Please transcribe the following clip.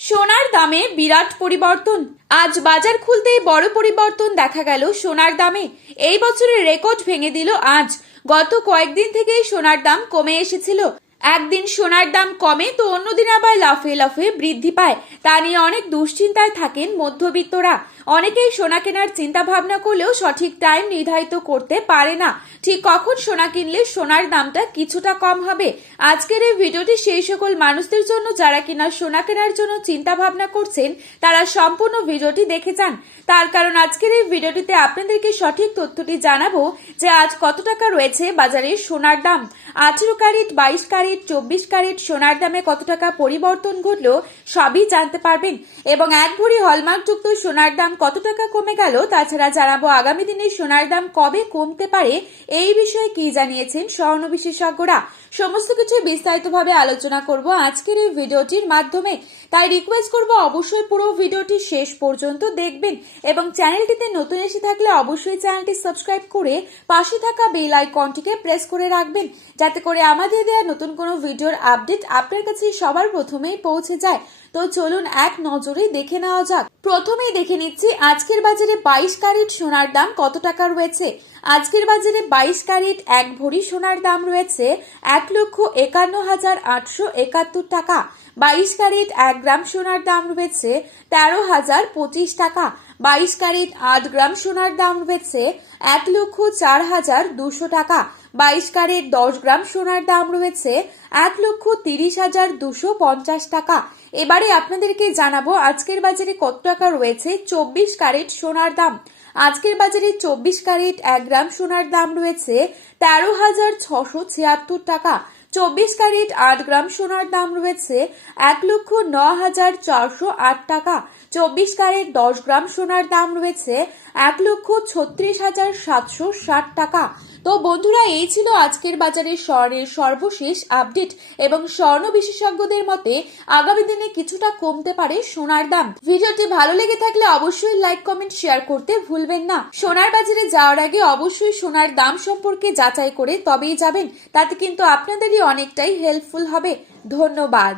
সোনার দামে বিরাট পরিবর্তন। আজ বাজার খুলতেই বড় পরিবর্তন দেখা গেল সোনার দামে। এই বছরের রেকর্ড ভেঙে দিল আজ। গত কয়েকদিন থেকেই সোনার দাম কমে এসেছিল। একদিন সোনার দাম কমে তো অন্যদিন আবার লাফে লাফে বৃদ্ধি পায়। তা নিয়ে অনেক দুশ্চিন্তায় থাকেন মধ্যবিত্তরা। অনেকেই সোনা কেনার চিন্তা ভাবনা করলেও সঠিক টাইম নির্ধারিত করতে পারে না, ঠিক কখন সোনা কিনলে সোনার দামটা কিছুটা কম হবে। আজকের এই ভিডিওটি সেই সকল মানুষদের জন্য যারা কিনা সোনা কেনার জন্য চিন্তা ভাবনা করছেন, তারা সম্পূর্ণ ভিডিওটি দেখে যান। তার কারণ আজকের এই ভিডিওটিতে আপনাদেরকে সঠিক তথ্যটি জানাবো যে আজ কত টাকা রয়েছে বাজারে সোনার দাম। 18 ক্যারেট, 22 ক্যারেট, 24 ক্যারেট সোনার দামে কত টাকা পরিবর্তন ঘটলো সবই জানতে পারবেন। এবং 1 ভরি হলমার্কযুক্ত সোনার দাম কত টাকা কমে গেল, তাছাড়া জানাবো আগামী দিনে সোনার দাম কবে কমতে পারে, এই বিষয়ে কি জানিয়েছেন স্বর্ণ বিশেষজ্ঞরা। সমস্ত কিছু বিস্তারিতভাবে আলোচনা করব আজকের এই ভিডিওটির মাধ্যমে। তাই রিকোয়েস্ট করব অবশ্যই পুরো ভিডিওটি শেষ পর্যন্ত দেখবেন এবং চ্যানেলটিতে নতুন এসে থাকলে অবশ্যই চ্যানেলটি সাবস্ক্রাইব করে পাশে থাকা বেল আইকনটিকে প্রেস করে রাখবেন, যাতে করে আমাদের দেওয়া নতুন কোনো ভিডিওর আপডেট আপনার কাছে সবার প্রথমেই পৌঁছে যায়। তো চলুন এক নজরে দেখে নেওয়া যাক। প্রথমেই দেখে নিচ্ছি আজকের বাজারে 22 ক্যারেট সোনার দাম কত টাকা রয়েছে। আজকের বাজারে 22 ক্যারেট 1 ভরি সোনার দাম রয়েছে 1,51,871 টাকা। 22 ক্যারেট 1 গ্রাম সোনার দাম রয়েছে 13,025 টাকা। 22 ক্যারেট 8 গ্রাম সোনার দাম রয়েছে 1,04,200 টাকা। 22 ক্যারেট 10 গ্রাম সোনার দাম রয়েছে 1,30,250 টাকা। এবারে আপনাদেরকে জানাবো আজকের বাজারে কত টাকা রয়েছে 24 ক্যারেট সোনার দাম। আজকের বাজারে 24 ক্যারেট 1 গ্রাম সোনার দাম রয়েছে 13,676 টাকা। 24 ক্যারেট 8 গ্রাম সোনার দাম রয়েছে 1,09,408 টাকা। 24 ক্যারেট 10 গ্রাম সোনার দাম রয়েছে 1,36,760 টাকা। তো বন্ধুরা, এই ছিল আজকের বাজারে স্বর্ণের সর্বশেষ আপডেট এবং স্বর্ণ বিশেষজ্ঞদের মতে আগামী দিনে কিছুটা কমতে পারে সোনার দাম। ভিডিওটি ভালো লেগে থাকলে অবশ্যই লাইক, কমেন্ট, শেয়ার করতে ভুলবেন না। সোনার বাজারে যাওয়ার আগে অবশ্যই সোনার দাম সম্পর্কে যাচাই করে তবেই যাবেন, তাতে কিন্তু আপনাদেরই অনেকটাই হেল্পফুল হবে। ধন্যবাদ।